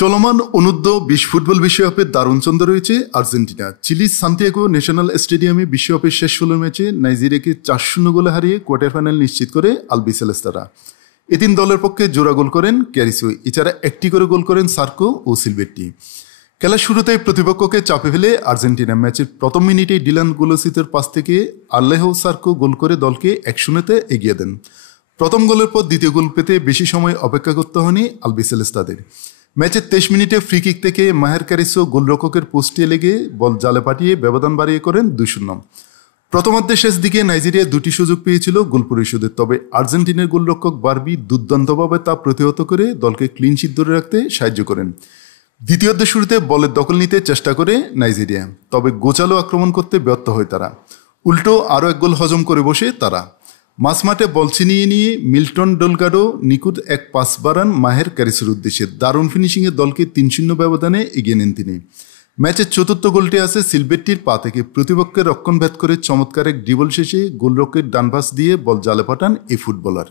চলমান অনূর্ধ্ব-20 ফুটবল বিশ্বকাপের দারুণ ছন্দ রয়েছে আর্জেন্টিনা। চিলির সান্তিয়াগো ন্যাশনাল স্টেডিয়ামে বিশ্বকাপের শেষ 16 ম্যাচে নাইজেরিয়াকে 4-0 গোলে হারিয়ে কোয়ার্টার ফাইনাল নিশ্চিত করে আলবিসেলেস্তারা। এদিন দলের পক্ষে জোড়া গোল করেন ক্যারিসো, এছাড়া একটি করে গোল করেন সার্কো ও সিলভেট্টি। খেলার শুরুতেই প্রতিপক্ষকে চাপে ফেলে আর্জেন্টিনা ম্যাচের প্রথম মিনিটেই ডিলান গোলোসিতের পাস থেকে আলেহো সার্কো গোল করে দলকে 1-0-তে এগিয়ে দেন। প্রথম গোলের পর দ্বিতীয় গোল পেতে বেশি সময় অপেক্ষা করতে হয়নি আলবিসেলেস্তাদের। ম্যাচের 23 মিনিটে ফ্রি কিক থেকে মাহের ক্যারিসো গোলরক্ষকের পোস্টে লেগে বল জালে পাঠিয়ে ব্যবধান বাড়িয়ে করেন 2-0। প্রথমার্ধের শেষ দিকে নাইজেরিয়া দুটি সুযোগ পেয়েছিল গোল পরিশোধের, তবে আর্জেন্টিনার গোলরক্ষক বারবি দুর্দান্তভাবে তা প্রতিহত করে দলকে ক্লিনশিট ধরে রাখতে সাহায্য করেন। দ্বিতীয়ার্ধের শুরুতে বলের দখল নিতে চেষ্টা করে নাইজেরিয়া, তবে গোছালো আক্রমণ করতে ব্যর্থ হয় তারা। উল্টো আরও এক গোল হজম করে বসে তারা। মাঝমাঠে বল ছিনিয়ে নিয়ে মিল্টন ডেলগাডো নিখুঁত এক পাস বাড়ান মাহের ক্যারিসোর উদ্দেশ্যে। দারুণ ফিনিশিংয়ে দলকে 3-0 ব্যবধানে এগিয়ে নেন তিনি। ম্যাচের চতুর্থ গোলটি আসে সিলভেট্টির পা থেকে। প্রতিপক্ষের রক্ষণভেদ করে চমৎকার এক ড্রিবল শেষে গোলরক্ষকের ডান পাশ দিয়ে বল জালে পাঠান এই ফুটবলার।